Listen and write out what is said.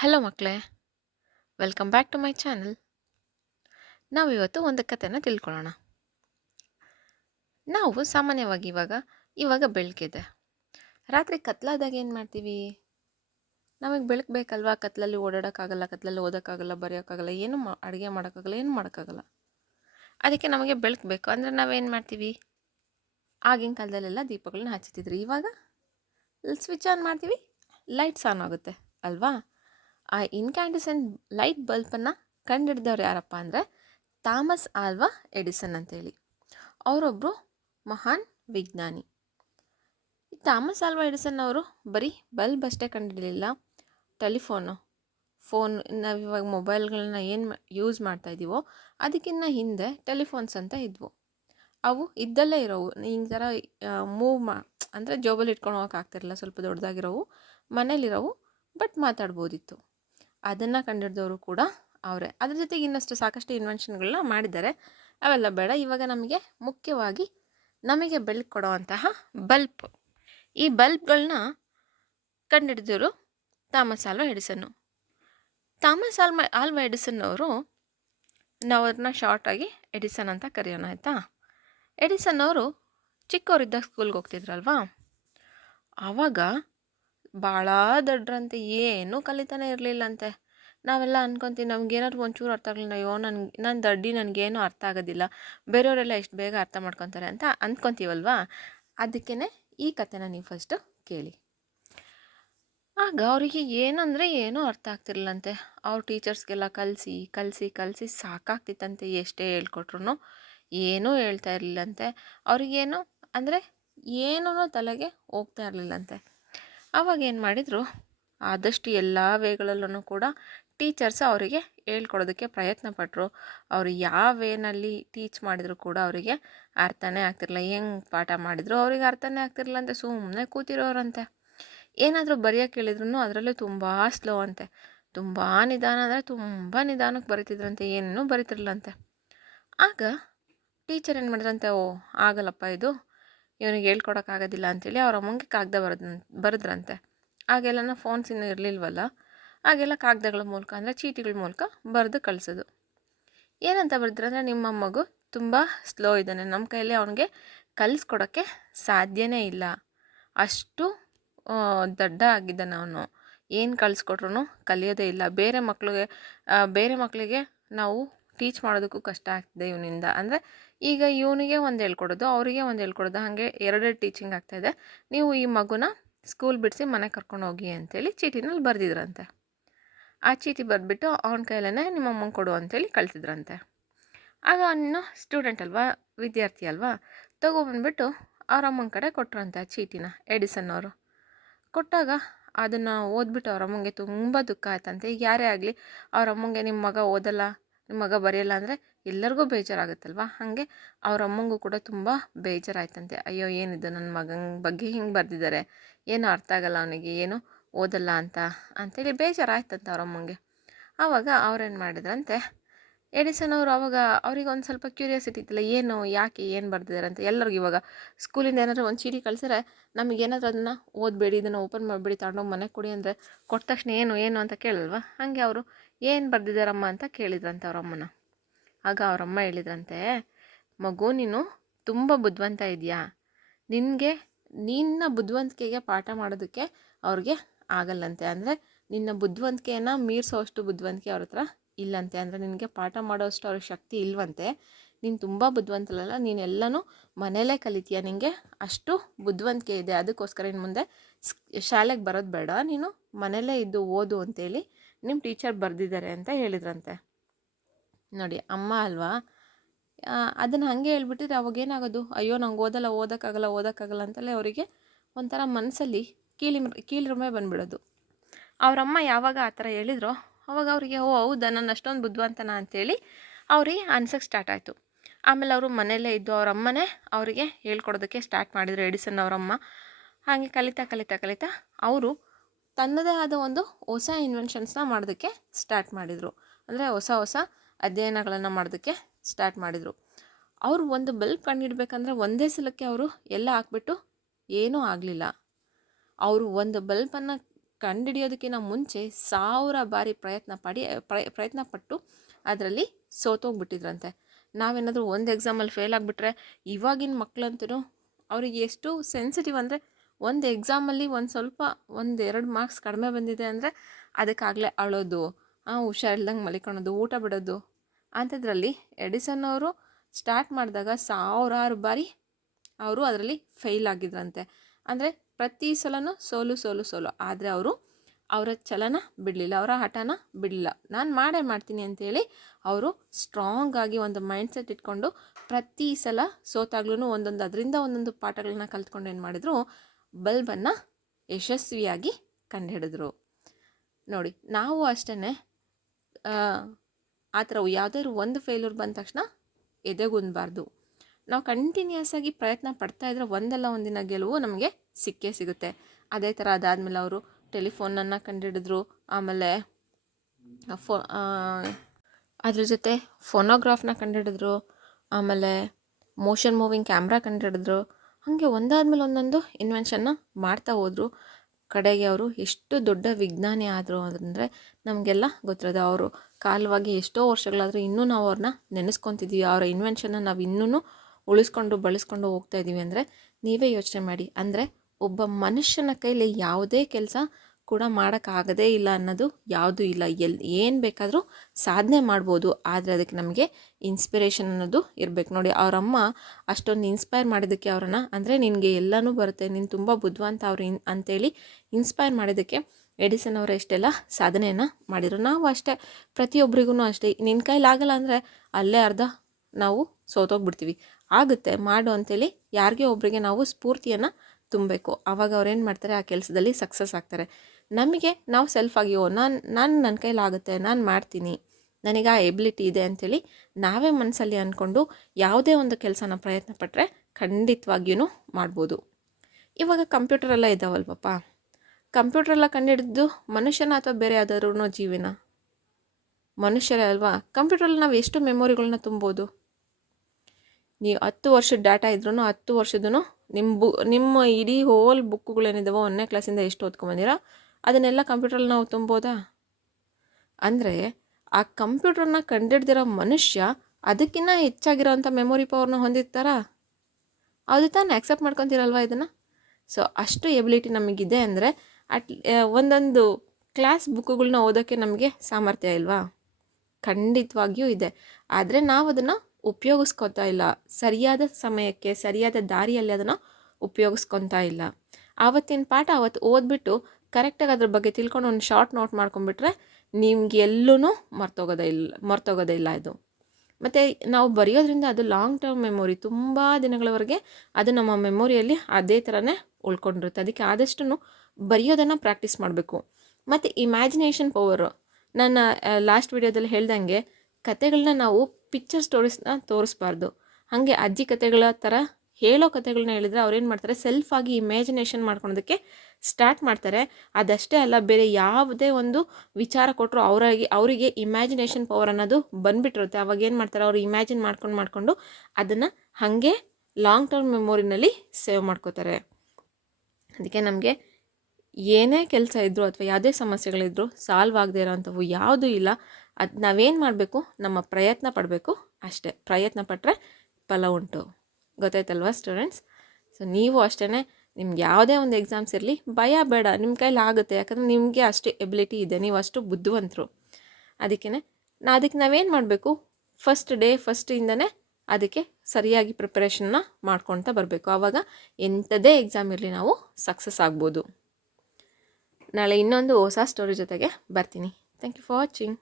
Hello ಮಕ್ಕಳೇ welcome back to my channel ನಾವು ಇವತ್ತು ಒಂದು ಕಥೆನ ತಿಳ್ಕೊಳ್ಳೋಣ. ನಾವು ಸಾಮಾನ್ಯವಾಗಿ ಇವಾಗ ಇವಾಗ ಬೆಳಕಿದೆ. ರಾತ್ರಿ ಕತ್ಲಾದಾಗ ಏನು ಮಾಡ್ತೀವಿ? ನಮಗೆ ಬೆಳಕು ಬೇಕಲ್ವಾ ಕತ್ಲಲ್ಲಿ ಓಡಾಡೋಕ್ಕಾಗಲ್ಲ, ಕತ್ಲಲ್ಲಿ ಓದೋಕ್ಕಾಗಲ್ಲ, ಬರೆಯೋಕ್ಕಾಗಲ್ಲ, ಏನು ಮಾ, ಅಡುಗೆ ಮಾಡೋಕ್ಕಾಗಲ್ಲ, ಏನು ಮಾಡೋಕ್ಕಾಗಲ್ಲ. ಅದಕ್ಕೆ ನಮಗೆ ಬೆಳಕು ಬೇಕು. ಅಂದರೆ ನಾವೇನು ಮಾಡ್ತೀವಿ? ಆಗಿನ ಕಾಲದಲ್ಲೆಲ್ಲ ದೀಪಗಳನ್ನ ಹಚ್ಚುತ್ತಿದ್ರು ಇವಾಗ, ಸ್ವಿಚ್ ಆನ್ ಮಾಡ್ತೀವಿ, ಲೈಟ್ಸ್ ಆನ್ ಆಗುತ್ತೆ, ಅಲ್ವಾ? ಆ ಇನ್ಕ್ಯಾಂಡಿಸೆಂಟ್ ಲೈಟ್ ಬಲ್ಬನ್ನು ಕಂಡುಹಿಡಿದವ್ರು ಯಾರಪ್ಪ ಅಂದರೆ ಥಾಮಸ್ ಆಲ್ವಾ ಎಡಿಸನ್ ಅಂತೇಳಿ. ಅವರೊಬ್ಬರು ಮಹಾನ್ ವಿಜ್ಞಾನಿ. ಥಾಮಸ್ ಆಲ್ವಾ ಎಡಿಸನ್ ಅವರು ಬರೀ ಬಲ್ಬ್ ಅಷ್ಟೇ ಕಂಡುಹಿಡಲಿಲ್ಲ ಟೆಲಿಫೋನು, ಫೋನ್, ನಾವು ಇವಾಗ ಮೊಬೈಲ್ಗಳನ್ನ ಏನು ಯೂಸ್ ಮಾಡ್ತಾ ಇದ್ದೀವೋ ಅದಕ್ಕಿಂತ ಹಿಂದೆ ಟೆಲಿಫೋನ್ಸ್ ಅಂತ ಇದ್ವು. ಅವು ಇದ್ದಲ್ಲೇ ಇರೋವು. ಈ ಥರ ಮೂವ್ ಮಾ, ಅಂದರೆ ಜೋಬಲ್ಲಿ ಇಟ್ಕೊಂಡು ಹೋಗೋಕ್ಕಾಗ್ತಿರಲಿಲ್ಲ ಸ್ವಲ್ಪ ದೊಡ್ಡದಾಗಿರೋವು ಮನೇಲಿರೋವು, ಬಟ್ ಮಾತಾಡ್ಬೋದಿತ್ತು. ಅದನ್ನು ಕಂಡಿಡ್ದವರು ಕೂಡ ಅವರೇ. ಅದ್ರ ಜೊತೆಗೆ ಇನ್ನಷ್ಟು ಸಾಕಷ್ಟು ಇನ್ವೆನ್ಷನ್ಗಳನ್ನ ಮಾಡಿದ್ದಾರೆ. ಅವೆಲ್ಲ ಬೇಡ. ಇವಾಗ ನಮಗೆ ಮುಖ್ಯವಾಗಿ ನಮಗೆ ಬೆಳಕು ಕೊಡುವಂತಹ ಬಲ್ಪ್. ಈ ಬಲ್ಬ್ಗಳನ್ನ ಕಂಡಿಡಿದವರು ಥಾಮಸ್ ಆಲ್ವಾ ಎಡಿಸನ್ನು. ಥಾಮಸ್ ಆಲ್ಮ, ಆಲ್ವಾ ಎಡಿಸನ್ ಅವರು ನಾವು ಶಾರ್ಟಾಗಿ ಎಡಿಸನ್ ಅಂತ ಕರೆಯೋಣ ಆಯಿತಾ? ಎಡಿಸನ್ ಅವರು ಚಿಕ್ಕವರಿದ್ದಾಗ ಸ್ಕೂಲ್ಗೆ ಹೋಗ್ತಿದ್ರಲ್ವಾ? ಆವಾಗ ಭಾಳ ದಡ್ರಂತೆ, ಏನೂ ಕಲಿತಾನೆ ಇರಲಿಲ್ಲಂತೆ. ನಾವೆಲ್ಲ ಅನ್ಕೊತೀವಿ, ನಮ್ಗೇನಾದ್ರು ಒಂಚೂರು ಅರ್ಥ ಆಗಲಿಲ್ಲ, ಅಯ್ಯೋ ನನ್ಗೆ ನಾನು ದಡ್ಡಿ ನನಗೇನು ಅರ್ಥ ಆಗೋದಿಲ್ಲ, ಬೇರೆಯವರೆಲ್ಲ ಎಷ್ಟು ಬೇಗ ಅರ್ಥ ಮಾಡ್ಕೊತಾರೆ ಅಂತ ಅಂದ್ಕೊತೀವಲ್ವಾ ಅದಕ್ಕೇ ಈ ಕಥೆನ ನೀವು ಫಸ್ಟು ಕೇಳಿ. ಆಗ ಅವರಿಗೆ ಏನಂದರೆ ಏನೂ ಅರ್ಥ ಆಗ್ತಿರ್ಲಂತೆ ಅವ್ರ ಟೀಚರ್ಸ್ಗೆಲ್ಲ ಕಲಿಸಿ ಕಲಿಸಿ ಕಲಿಸಿ ಸಾಕಾಗ್ತಿತ್ತಂತೆ, ಎಷ್ಟೇ ಹೇಳ್ಕೊಟ್ರು ಏನೂ ಹೇಳ್ತಾ ಇರಲಿಲ್ಲಂತೆ. ಅವ್ರಿಗೇನು, ಅಂದರೆ ಏನೂ ತಲೆಗೆ ಹೋಗ್ತಾ ಇರಲಿಲ್ಲಂತೆ. ಆವಾಗ ಏನು ಮಾಡಿದರು, ಆದಷ್ಟು ಎಲ್ಲ ವೇಗಳಲ್ಲೂ ಕೂಡ ಟೀಚರ್ಸ್ ಅವರಿಗೆ ಹೇಳ್ಕೊಡೋದಕ್ಕೆ ಪ್ರಯತ್ನ ಪಟ್ಟರು ಅವರು ಯಾವ ವೇನಲ್ಲಿ ಟೀಚ್ ಮಾಡಿದ್ರು ಕೂಡ ಅವರಿಗೆ ಅರ್ಥನೇ ಆಗ್ತಿರಲಿಲ್ಲ. ಹೆಂಗೆ ಪಾಠ ಮಾಡಿದ್ರು ಅವ್ರಿಗೆ ಅರ್ಥನೇ ಆಗ್ತಿರಲಿಲ್ಲ ಅಂತ ಸುಮ್ಮನೆ ಕೂತಿರೋರಂತೆ. ಏನಾದರೂ ಬರೆಯೋಕೆ ಹೇಳಿದ್ರು ಅದರಲ್ಲೂ ತುಂಬ ಸ್ಲೋ ಅಂತೆ. ತುಂಬ ನಿಧಾನ ಅಂದರೆ ತುಂಬ ನಿಧಾನಕ್ಕೆ ಬರೀತಿದ್ರಂತೆ, ಏನೂ ಬರೀತಿರ್ಲಂತೆ ಆಗ ಟೀಚರ್ ಏನು ಮಾಡಿದ್ರಂತೆ, ಓ, ಆಗಲ್ಲಪ್ಪ ಇದು. ಇವನಿಗೆ ಹೇಳ್ಕೊಡೋಕ್ಕಾಗೋದಿಲ್ಲ ಅಂಥೇಳಿ ಅವ್ರ ಅಮ್ಮಂಗೆ ಕಾಗದ ಬರೆದ ಬರೆದ್ರಂತೆ. ಆಗೆಲ್ಲ ಫೋನ್ಸ್ ಇನ್ನೂ ಇರಲಿಲ್ವಲ್ಲ? ಆಗೆಲ್ಲ ಕಾಗದಗಳ ಮೂಲಕ ಅಂದರೆ ಚೀಟಿಗಳ ಮೂಲಕ ಬರೆದು ಕಳಿಸೋದು. ಏನಂತ ಬರೆದ್ರಂದ್ರೆ ನಿಮ್ಮ ಮಗು ತುಂಬ ಸ್ಲೋ ಇದ್ದಾನೆ. ನಮ್ಮ ಕೈಯಲ್ಲಿ ಅವನಿಗೆ ಕಲಿಸ್ಕೊಡೋಕ್ಕೆ ಸಾಧ್ಯನೇ ಇಲ್ಲ. ಅಷ್ಟು ದಡ್ಡ ಆಗಿದ್ದಾನೆ ಅವನು. ಏನು ಕಲಿಸ್ಕೊಟ್ರು ಕಲಿಯೋದೇ ಇಲ್ಲ. ಬೇರೆ ಮಕ್ಕಳಿಗೆ ಬೇರೆ ಮಕ್ಕಳಿಗೆ ನಾವು ಟೀಚ್ ಮಾಡೋದಕ್ಕೂ ಕಷ್ಟ ಆಗ್ತಿದೆ ಇವನಿಂದ. ಅಂದರೆ ಈಗ ಇವನಿಗೆ ಒಂದು ಹೇಳ್ಕೊಡೋದು, ಅವರಿಗೆ ಒಂದು ಹೇಳ್ಕೊಡೋದು, ಹಾಗೆ ಎರಡೆರಡು ಟೀಚಿಂಗ್ ಆಗ್ತಾಯಿದೆ ನೀವು ಈ ಮಗುನ ಸ್ಕೂಲ್ ಬಿಡಿಸಿ ಮನೆ ಕರ್ಕೊಂಡು ಹೋಗಿ ಅಂತೇಳಿ ಚೀಟಿನಲ್ಲಿ ಬರೆದಿದ್ರಂತೆ. ಆ ಚೀಟಿ ಬರೆದ್ಬಿಟ್ಟು ಅವನ ಕೈಲೇ ನಿಮ್ಮ ಅಮ್ಮಂಗೆ ಕೊಡು ಅಂತೇಳಿ ಕಳಿಸಿದ್ರಂತೆ. ಆಗ ಅವನು ಸ್ಟೂಡೆಂಟ್ ಅಲ್ವಾ, ವಿದ್ಯಾರ್ಥಿ ಅಲ್ವಾ ತೊಗೊಬಂದ್ಬಿಟ್ಟು ಅವ್ರ ಅಮ್ಮನ ಕಡೆ ಕೊಟ್ಟರಂತೆ ಆ ಚೀಟಿನ ಎಡಿಸನ್ ಅವರು. ಕೊಟ್ಟಾಗ ಅದನ್ನು ಓದ್ಬಿಟ್ಟು ಅವ್ರ ಅಮ್ಮಂಗೆ ತುಂಬ ದುಃಖ ಆಯ್ತಂತೆ. ಯಾರೇ ಆಗಲಿ ಅವ್ರ ನಿಮ್ಮ ಮಗ ಓದಲ್ಲ ನಿಮ್ಮ ಮಗ ಬರೆಯಲ್ಲ ಅಂದರೆ ಎಲ್ಲರಿಗೂ ಬೇಜಾರಾಗುತ್ತಲ್ವ? ಹಾಗೆ ಅವ್ರ ಅಮ್ಮಂಗೂ ಕೂಡ ತುಂಬ ಬೇಜಾರಾಯ್ತಂತೆ. ಅಯ್ಯೋ, ಏನಿದು ನನ್ನ ಮಗನ ಬಗ್ಗೆ ಹಿಂಗೆ ಬರೆದಿದ್ದಾರೆ ಏನೂ ಅರ್ಥ ಆಗಲ್ಲ ಅವನಿಗೆ, ಏನು ಓದಲ್ಲ ಅಂತ ಅಂಥೇಳಿ ಬೇಜಾರಾಯ್ತಂತೆ ಅವ್ರ ಅಮ್ಮಂಗೆ. ಆವಾಗ ಅವ್ರೇನು ಮಾಡಿದ್ರಂತೆ, ಎಡಿಸನ್ ಅವರು ಅವಾಗ ಅವ್ರಿಗೆ ಒಂದು ಸ್ವಲ್ಪ ಕ್ಯೂರಿಯಾಸಿಟಿ ಇತ್ತಲ್ಲ, ಏನು, ಯಾಕೆ, ಏನು ಬರ್ದಿದ್ದಾರೆ ಅಂತ ಎಲ್ಲರಿಗೂ ಇವಾಗ ಸ್ಕೂಲಿಂದ ಏನಾದರೂ ಒಂದು ಚೀಟಿ ಕಳಿಸಿದ್ರೆ ನಮಗೆ ಏನಾದರೂ ಅದನ್ನು ಓದಬೇಡಿ, ಇದನ್ನು ಓಪನ್ ಮಾಡಿಬಿಡಿ, ತಗೊಂಡೋಗಿ ಮನೆಗೆ ಕೊಡಿ ಅಂದರೆ ಕೊಟ್ಟ ತಕ್ಷಣ ಏನು ಏನು ಅಂತ ಕೇಳಲ್ವ? ಹಾಗೆ ಅವರು ಏನು ಬರ್ದಿದ್ದಾರಮ್ಮ ಅಂತ ಕೇಳಿದ್ರಂತೆ ಅವ್ರ ಅಮ್ಮನ. ಆಗ ಅವರಮ್ಮ ಹೇಳಿದ್ರಂತೆ, ಮಗು, ನೀನು ತುಂಬ ಬುದ್ಧಿವಂತ ಇದೆಯಾ ನಿನಗೆ, ನಿನ್ನ ಬುದ್ಧಿವಂತಿಕೆಗೆ ಪಾಠ ಮಾಡೋದಕ್ಕೆ ಅವ್ರಿಗೆ ಆಗಲ್ಲಂತೆ. ಅಂದರೆ ನಿನ್ನ ಬುದ್ಧಿವಂತಿಕೆಯನ್ನು ಮೀರಿಸೋಷ್ಟು ಬುದ್ಧಿವಂತಿಕೆ ಅವ್ರ ಹತ್ರ ಇಲ್ಲಂತೆ. ಅಂದರೆ ನಿನಗೆ ಪಾಠ ಮಾಡೋಷ್ಟು ಅವ್ರಿಗೆ ಶಕ್ತಿ ಇಲ್ವಂತೆ. ನೀನು ತುಂಬ ಬುದ್ಧಿವಂತಲಲ್ಲ ನೀನೆಲ್ಲನೂ ಮನೇಲೇ ಕಲಿತೀಯ ನಿನಗೆ ಅಷ್ಟು ಬುದ್ಧಿವಂತಿಕೆ ಇದೆ. ಅದಕ್ಕೋಸ್ಕರ ಇನ್ನು ಮುಂದೆ ಶಾಲೆಗೆ ಬರೋದು ಬೇಡ. ನೀನು ಮನೇಲೇ ಇದ್ದು ಓದು ಅಂತೇಳಿ ನಿಮ್ಮ ಟೀಚರ್ ಬರೆದಿದ್ದಾರೆ ಅಂತ ಹೇಳಿದ್ರಂತೆ. ನೋಡಿ, ಅಮ್ಮ ಅಲ್ವಾ? ಅದನ್ನು ಹಾಗೆ ಹೇಳ್ಬಿಟ್ಟಿದ್ರೆ ಅವಾಗೇನಾಗೋದು ಅಯ್ಯೋ, ನಂಗೆ ಓದಲ್ಲ, ಓದೋಕ್ಕಾಗಲ್ಲ ಓದೋಕ್ಕಾಗಲ್ಲ ಅಂತಲೇ ಅವರಿಗೆ ಒಂಥರ ಮನಸ್ಸಲ್ಲಿ ಕೀಳಿ ಕೀಳಿರುಮೆ ಬಂದುಬಿಡೋದು. ಅವರಮ್ಮ ಯಾವಾಗ ಆ ಥರ ಹೇಳಿದ್ರೋ ಅವಾಗ ಅವರಿಗೆ, ಓ, ಹೌದಾ, ನಾನು ಅಷ್ಟೊಂದು ಬುದ್ಧಿವಂತನ ಅಂತೇಳಿ ಅವ್ರಿಗೆ ಅನ್ಸಕ್ಕೆ ಸ್ಟಾರ್ಟ್ ಆಯಿತು. ಆಮೇಲೆ ಅವರು ಮನೆಯಲ್ಲೇ ಇದ್ದು ಅವರಮ್ಮನೇ ಅವರಿಗೆ ಹೇಳ್ಕೊಡೋದಕ್ಕೆ ಸ್ಟಾರ್ಟ್ ಮಾಡಿದರು ಎಡಿಸನ್ ಅವರಮ್ಮ. ಹಾಗೆ ಕಲಿತಾ ಕಲಿತಾ ಕಲಿತಾ ಅವರು ತನ್ನದೇ ಆದ ಒಂದು ಹೊಸ ಇನ್ವೆನ್ಷನ್ಸ್ನ ಮಾಡೋದಕ್ಕೆ ಸ್ಟಾರ್ಟ್ ಮಾಡಿದರು. ಅಂದರೆ ಹೊಸ ಹೊಸ ಅಧ್ಯಯನಗಳನ್ನು ಮಾಡೋದಕ್ಕೆ ಸ್ಟಾರ್ಟ್ ಮಾಡಿದರು. ಅವರು ಒಂದು ಬಲ್ಬ್ ಕಂಡುಹಿಡ್ಬೇಕಂದ್ರೆ ಒಂದೇ ಸಲಕ್ಕೆ ಅವರು ಎಲ್ಲ ಹಾಕ್ಬಿಟ್ಟು ಏನೂ ಆಗಲಿಲ್ಲ. ಅವರು ಒಂದು ಬಲ್ಬನ್ನು ಕಂಡುಹಿಡಿಯೋದಕ್ಕಿಂತ ಮುಂಚೆ ಸಾವಿರ ಬಾರಿ ಪ್ರಯತ್ನ ಪಡಿ, ಪ್ರಯ- ಪ್ರಯತ್ನ ಪಟ್ಟು ಅದರಲ್ಲಿ ಸೋತೋಗ್ಬಿಟ್ಟಿದ್ರಂತೆ. ನಾವೇನಾದರೂ ಒಂದು ಎಕ್ಸಾಮಲ್ಲಿ ಫೇಲ್ ಆಗಿಬಿಟ್ರೆ ಇವಾಗಿನ ಮಕ್ಕಳಂತೂ ಅವ್ರಿಗೆ ಎಷ್ಟು ಸೆನ್ಸಿಟಿವ್ ಅಂದರೆ ಒಂದು ಎಕ್ಸಾಮಲ್ಲಿ ಒಂದು ಸ್ವಲ್ಪ ಒಂದು ಎರಡು ಮಾರ್ಕ್ಸ್ ಕಡಿಮೆ ಬಂದಿದೆ ಅಂದರೆ ಅದಕ್ಕಾಗಲೇ ಅಳೋದು. ಹುಷಾರಿಲ್ದಂಗೆ ಮಲಿಕೊಳ್ಳೋದು, ಊಟ ಬಿಡೋದು. ಅಂಥದ್ರಲ್ಲಿ ಎಡಿಸನ್ ಅವರು ಸ್ಟಾರ್ಟ್ ಮಾಡಿದಾಗ ಸಾವಿರಾರು ಬಾರಿ ಅವರು ಅದರಲ್ಲಿ ಫೇಲ್ ಆಗಿದ್ರಂತೆ. ಅಂದರೆ ಪ್ರತಿ ಸಲನೂ ಸೋಲು ಸೋಲು ಸೋಲು. ಆದರೆ ಅವರು ಅವರ ಚಲನ ಬಿಡಲಿಲ್ಲ, ಅವರ ಹಠನ ಬಿಡಲಿಲ್ಲ. ನಾನು ಮಾಡೇ ಮಾಡ್ತೀನಿ ಅಂತೇಳಿ ಅವರು ಸ್ಟ್ರಾಂಗ್ ಆಗಿ ಒಂದು ಮೈಂಡ್ ಸೆಟ್ ಇಟ್ಕೊಂಡು ಪ್ರತಿ ಸಲ ಸೋತಾಗ್ಲೂ ಒಂದೊಂದು ಅದರಿಂದ ಒಂದೊಂದು ಪಾಠಗಳನ್ನ ಕಲ್ತ್ಕೊಂಡು ಏನು ಮಾಡಿದ್ರು, ಬಲ್ಬನ್ನು ಯಶಸ್ವಿಯಾಗಿ ಕಂಡುಹಿಡಿದ್ರು. ನೋಡಿ, ನಾವು ಅಷ್ಟೇ ಆ ಥರ ಯಾವುದಾದ್ರು ಒಂದು ಫೇಲ್ಯೂರ್ ಬಂದ ತಕ್ಷಣ ಎದೆಗುಂದಬಾರ್ದು. ನಾವು ಕಂಟಿನ್ಯೂಸ್ ಆಗಿ ಪ್ರಯತ್ನ ಪಡ್ತಾ ಇದ್ರೆ ಒಂದಲ್ಲ ಒಂದಿನ ಗೆಲುವು ನಮಗೆ ಸಿಕ್ಕೇ ಸಿಗುತ್ತೆ. ಅದೇ ಥರ ಅದಾದಮೇಲೆ ಅವರು ಟೆಲಿಫೋನನ್ನು ಕಂಡುಹಿಡಿದ್ರು ಆಮೇಲೆ ಫೋ ಅದ್ರ ಜೊತೆ ಫೋನೋಗ್ರಾಫ್ನ ಕಂಡುಹಿಡಿದ್ರು ಆಮೇಲೆ ಮೋಷನ್ ಮೂವಿಂಗ್ ಕ್ಯಾಮ್ರಾ ಕಂಡುಹಿಡಿದ್ರು ಹಾಗೆ ಒಂದಾದ್ಮೇಲೆ ಒಂದೊಂದು ಇನ್ವೆನ್ಷನ್ನ ಮಾಡ್ತಾ ಹೋದರು. ಕಡೆಗೆ ಅವರು ಎಷ್ಟು ದೊಡ್ಡ ವಿಜ್ಞಾನಿ ಆದರು ಅಂದರೆ ನಮಗೆಲ್ಲ ಗೊತ್ತಿರೋದು. ಅವರು ಕಾಲವಾಗಿ ಎಷ್ಟೋ ವರ್ಷಗಳಾದರೂ ಇನ್ನೂ ನಾವು ಅವ್ರನ್ನ ನೆನೆಸ್ಕೊತಿದ್ದೀವಿ ಅವರ ಇನ್ವೆನ್ಷನ್ನ ನಾವು ಇನ್ನೂ ಉಳಿಸ್ಕೊಂಡು ಬಳಸ್ಕೊಂಡು ಹೋಗ್ತಾ ಇದ್ದೀವಿ ಅಂದರೆ ನೀವೇ ಯೋಚನೆ ಮಾಡಿ. ಅಂದರೆ ಒಬ್ಬ ಮನುಷ್ಯನ ಕೈಲಿ ಯಾವುದೇ ಕೆಲಸ ಕೂಡ ಮಾಡೋಕ್ಕಾಗದೇ ಇಲ್ಲ ಅನ್ನೋದು ಯಾವುದೂ ಇಲ್ಲ. ಎಲ್ಲಿ ಏನು ಬೇಕಾದರೂ ಸಾಧನೆ ಮಾಡ್ಬೋದು. ಆದರೆ ಅದಕ್ಕೆ ನಮಗೆ ಇನ್ಸ್ಪಿರೇಷನ್ ಅನ್ನೋದು ಇರಬೇಕು. ನೋಡಿ, ಅವರಮ್ಮ ಅಷ್ಟೊಂದು ಇನ್ಸ್ಪೈರ್ ಮಾಡಿದ್ದಕ್ಕೆ ಅವರನ್ನು, ಅಂದರೆ ನಿನಗೆ ಎಲ್ಲನೂ ಬರುತ್ತೆ. ನೀನು ತುಂಬ ಬುದ್ಧಿವಂತ ಅವ್ರು ಇನ್, ಅಂತೇಳಿ ಇನ್ಸ್ಪೈರ್ ಮಾಡಿದ್ದಕ್ಕೆ ಎಡಿಸನ್ ಅವರು ಎಷ್ಟೆಲ್ಲ ಸಾಧನೆಯನ್ನು ಮಾಡಿದರು. ನಾವು ಅಷ್ಟೇ ಪ್ರತಿಯೊಬ್ಬರಿಗೂ ಅಷ್ಟೇ. ನಿನ್ನ ಕೈಲಾಗಲ್ಲ ಅಂದರೆ ಅಲ್ಲೇ ಅರ್ಧ ನಾವು ಸೋತೋಗ್ಬಿಡ್ತೀವಿ. ಆಗುತ್ತೆ, ಮಾಡು ಅಂತೇಳಿ ಯಾರಿಗೆ ಒಬ್ಬರಿಗೆ ನಾವು ಸ್ಫೂರ್ತಿಯನ್ನು ತುಂಬಬೇಕು. ಆವಾಗ ಅವ್ರೇನು ಮಾಡ್ತಾರೆ? ಆ ಕೆಲಸದಲ್ಲಿ ಸಕ್ಸಸ್ ಆಗ್ತಾರೆ. ನಮಗೆ ನಾವು ಸೆಲ್ಫ್ ಆಗಿ, ಓ, ನಾನು ನಾನು ನನ್ನ ಕೈಲಾಗುತ್ತೆ ನಾನು ಮಾಡ್ತೀನಿ, ನನಗೆ ಆ ಎಬಿಲಿಟಿ ಇದೆ ಅಂಥೇಳಿ ನಾವೇ ಮನಸ್ಸಲ್ಲಿ ಅಂದ್ಕೊಂಡು ಯಾವುದೇ ಒಂದು ಕೆಲಸನ ಪ್ರಯತ್ನ ಪಟ್ಟರೆ ಖಂಡಿತವಾಗಿಯೂ ಮಾಡ್ಬೋದು. ಇವಾಗ ಕಂಪ್ಯೂಟರೆಲ್ಲ ಇದ್ದಾವಲ್ವಪ್ಪ ಕಂಪ್ಯೂಟ್ರೆಲ್ಲ ಕಂಡುಹಿಡಿದು ಮನುಷ್ಯನ ಅಥವಾ ಬೇರೆ ಯಾವ್ದಾದ್ರು ಜೀವಿನ? ಮನುಷ್ಯರೇ ಅಲ್ವಾ? ಕಂಪ್ಯೂಟ್ರಲ್ಲಿ ನಾವು ಎಷ್ಟು ಮೆಮೊರಿಗಳನ್ನ ತುಂಬೋದು? ನೀವು ಹತ್ತು ವರ್ಷದ ಡಾಟಾ ಇದ್ರೂ ಹತ್ತು ವರ್ಷದೂ ನಿಮ್ಮ ಬು, ನಿಮ್ಮ ಇಡೀ ಹೋಲ್ ಬುಕ್ಕುಗಳೇನಿದಾವೋ ಒಂದನೇ ಕ್ಲಾಸಿಂದ ಎಷ್ಟು ಓದ್ಕೊಂಬಂದಿರ ಅದನ್ನೆಲ್ಲ ಕಂಪ್ಯೂಟ್ರಲ್ಲಿ ನಾವು ತುಂಬೋದಾ? ಅಂದರೆ ಆ ಕಂಪ್ಯೂಟರ್ನ ಕಂಡಿಡ್ದಿರೋ ಮನುಷ್ಯ ಅದಕ್ಕಿಂತ ಹೆಚ್ಚಾಗಿರೋವಂಥ ಮೆಮೊರಿ ಪವರ್ನ ಹೊಂದಿರ್ತಾರಾ? ಅದು ತಾನು ಆ್ಯಕ್ಸೆಪ್ಟ್ ಮಾಡ್ಕೊತೀರಲ್ವ ಇದನ್ನು? ಸೊ ಅಷ್ಟು ಎಬಿಲಿಟಿ ನಮಗಿದೆ ಅಂದರೆ ಅಟ್ ಒಂದೊಂದು ಕ್ಲಾಸ್ ಬುಕ್ಕುಗಳನ್ನ ಓದೋಕ್ಕೆ ನಮಗೆ ಸಾಮರ್ಥ್ಯ ಇಲ್ವಾ? ಖಂಡಿತವಾಗಿಯೂ ಇದೆ. ಆದರೆ ನಾವು ಅದನ್ನು ಉಪಯೋಗಿಸ್ಕೊತಾ ಇಲ್ಲ. ಸರಿಯಾದ ಸಮಯಕ್ಕೆ ಸರಿಯಾದ ದಾರಿಯಲ್ಲಿ ಅದನ್ನು ಉಪಯೋಗಿಸ್ಕೊತಾ ಇಲ್ಲ. ಆವತ್ತಿನ ಪಾಠ ಅವತ್ತು ಓದ್ಬಿಟ್ಟು ಕರೆಕ್ಟಾಗಿ ಅದ್ರ ಬಗ್ಗೆ ತಿಳ್ಕೊಂಡು ಒಂದು ಶಾರ್ಟ್ ನೋಟ್ ಮಾಡ್ಕೊಂಬಿಟ್ರೆ ನಿಮ್ಗೆ ಎಲ್ಲೂ ಮರ್ತೋಗೋದೇ ಇಲ್ಲ ಮರ್ತೋಗೋದೇ ಇಲ್ಲ ಇದು. ಮತ್ತು ನಾವು ಬರೆಯೋದ್ರಿಂದ ಅದು ಲಾಂಗ್ ಟರ್ಮ್ ಮೆಮೊರಿ ತುಂಬ ದಿನಗಳವರೆಗೆ ಅದು ನಮ್ಮ ಮೆಮೊರಿಯಲ್ಲಿ ಅದೇ ಥರನೇ ಉಳ್ಕೊಂಡಿರುತ್ತೆ. ಅದಕ್ಕೆ ಆದಷ್ಟು ಬರೆಯೋದನ್ನು ಪ್ರಾಕ್ಟೀಸ್ ಮಾಡಬೇಕು. ಮತ್ತು ಇಮ್ಯಾಜಿನೇಷನ್ ಪವರು ನನ್ನ ಲಾಸ್ಟ್ ವಿಡಿಯೋದಲ್ಲಿ ಹೇಳ್ದಂಗೆ ಕತೆಗಳನ್ನ ನಾವು ಪಿಕ್ಚರ್ ಸ್ಟೋರೀಸ್ನ ತೋರಿಸ್ಬಾರ್ದು. ಹಾಗೆ ಅಜ್ಜಿ ಕತೆಗಳ ಥರ ಹೇಳೋ ಕತೆಗಳನ್ನ ಹೇಳಿದ್ರೆ ಅವ್ರೇನು ಮಾಡ್ತಾರೆ? ಸೆಲ್ಫ್ ಆಗಿ ಇಮ್ಯಾಜಿನೇಷನ್ ಮಾಡ್ಕೊಳೋದಕ್ಕೆ ಸ್ಟಾರ್ಟ್ ಮಾಡ್ತಾರೆ. ಅದಷ್ಟೇ ಅಲ್ಲ, ಬೇರೆ ಯಾವುದೇ ಒಂದು ವಿಚಾರ ಕೊಟ್ಟರು ಅವರಾಗಿ, ಅವರಿಗೆ ಇಮ್ಯಾಜಿನೇಷನ್ ಪವರ್ ಅನ್ನೋದು ಬಂದುಬಿಟ್ಟಿರುತ್ತೆ. ಅವಾಗ ಏನು ಮಾಡ್ತಾರೆ? ಅವರು ಇಮ್ಯಾಜಿನ್ ಮಾಡ್ಕೊಂಡು ಮಾಡಿಕೊಂಡು ಅದನ್ನು ಹಾಗೆ ಲಾಂಗ್ ಟರ್ಮ್ ಮೆಮೊರಿನಲ್ಲಿ ಸೇವ್ ಮಾಡ್ಕೋತಾರೆ. ಅದಕ್ಕೆ ನಮಗೆ ಏನೇ ಕೆಲಸ ಇದ್ದರೂ ಅಥವಾ ಯಾವುದೇ ಸಮಸ್ಯೆಗಳಿದ್ದರೂ ಸಾಲ್ವ್ ಆಗದೇ ಇರೋವಂಥವು ಯಾವುದೂ ಇಲ್ಲ. ಅದು ನಾವೇನು ಮಾಡಬೇಕು? ನಮ್ಮ ಪ್ರಯತ್ನ ಪಡಬೇಕು. ಅಷ್ಟೇ. ಪ್ರಯತ್ನ ಪಟ್ಟರೆ ಫಲ ಉಂಟು. ಗೊತ್ತಾಯ್ತಲ್ವಾ ಸ್ಟೂಡೆಂಟ್ಸ್? ಸೊ ನೀವು ಅಷ್ಟೇ ನಿಮ್ಗೆ ಯಾವುದೇ ಒಂದು ಎಕ್ಸಾಮ್ಸ್ ಇರಲಿ, ಭಯ ಬೇಡ. ನಿಮ್ಮ ಕೈಲಿ ಆಗುತ್ತೆ. ಯಾಕಂದರೆ ನಿಮಗೆ ಅಷ್ಟು ಎಬಿಲಿಟಿ ಇದೆ. ನೀವು ಅಷ್ಟು ಬುದ್ಧಿವಂತರು. ಅದಕ್ಕೆ ನಾ ಅದಕ್ಕೆ ನಾವೇನು ಮಾಡಬೇಕು? ಫಸ್ಟ್ ಡೇ ಫಸ್ಟಿಂದನೇ ಅದಕ್ಕೆ ಸರಿಯಾಗಿ ಪ್ರಿಪ್ರೇಷನ್ನ ಮಾಡ್ಕೊಳ್ತಾ ಬರಬೇಕು. ಆವಾಗ ಎಂಥದೇ ಎಕ್ಸಾಮ್ ಇರಲಿ ನಾವು ಸಕ್ಸಸ್ ಆಗ್ಬೋದು. ನಾಳೆ ಇನ್ನೊಂದು ಹೊಸ ಸ್ಟೋರಿ ಜೊತೆಗೆ ಬರ್ತೀನಿ. Thank you for watching